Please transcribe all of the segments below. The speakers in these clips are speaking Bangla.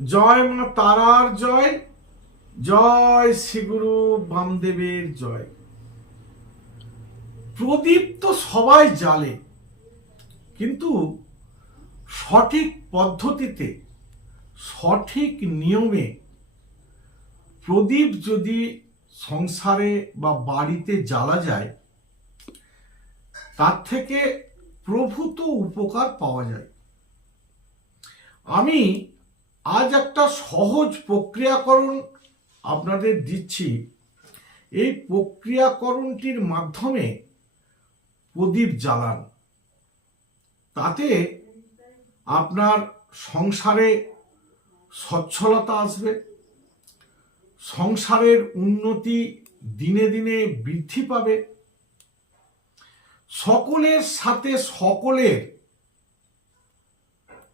জয় মা তারার জয় জয় শ্রীগুরু বামদেবের জয়। প্রদীপ তো সবাই জ্বালে, কিন্তু সঠিক পদ্ধতিতে, সঠিক নিয়মে প্রদীপ যদি সংসারে বা বাড়িতে জ্বালা যায়, তার থেকে প্রভূত উপকার পাওয়া যায়। আমি আজ একটা সহজ প্রক্রিয়াকরণ আপনাদের দিচ্ছি। এই প্রক্রিয়াকরণটির মাধ্যমে প্রদীপ জ্বালান। তাতে আপনার সংসারে সচ্ছলতা আসবে, সংসারের উন্নতি দিনে দিনে বৃদ্ধি পাবে। সকলের সাথে সকলের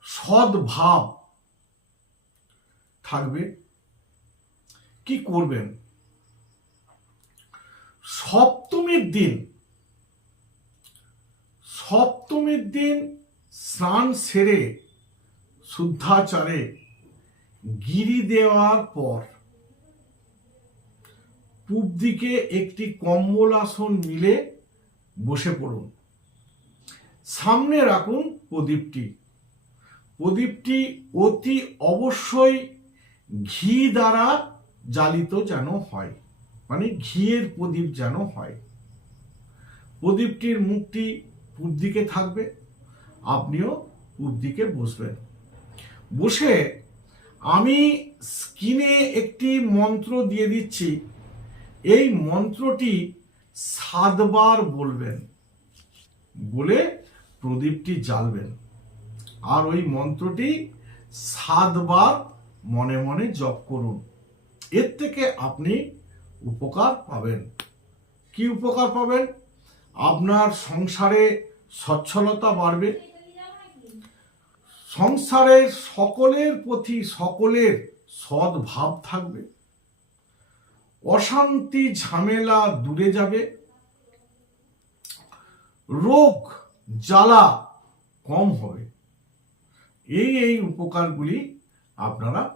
সদ্ভাব থাকবে। কি করবেন? সপ্তমীর দিন সপ্তমীর দিন স্নান সেরে শুদ্ধাচারে গিরি দেওয়ার পর পূব দিকে একটি কম্বল আসন মিলে বসে পড়ুন। সামনে রাখুন প্রদীপটি। প্রদীপটি অতি অবশ্যই ঘি দ্বারা জ্বালিত যেন হয়। মানে ঘিয়ের প্রদীপ যেন হয়। প্রদীপটির মুখটি পূব দিকে থাকবে, আপনিও পূব দিকে বসবেন। বসে আমি স্ক্রিনে একটি মন্ত্র দিয়ে দিচ্ছি। এই মন্ত্রটি সাতবার বলবেন, বলে প্রদীপটি জ্বালবেন। আর ওই মন্ত্রটি সাতবার মনে মনে জপ করুন। এর থেকে আপনি উপকার পাবেন। কি উপকার পাবেন? আপনার সংসারে সচ্ছলতা বাড়বে। সংসারের সকলের প্রতি সকলের সদ্ভাব থাকবে। অশান্তি, ঝামেলা দূরে যাবে। রোগ, জ্বালা কম হবে। এই এই উপকারগুলি আপনারা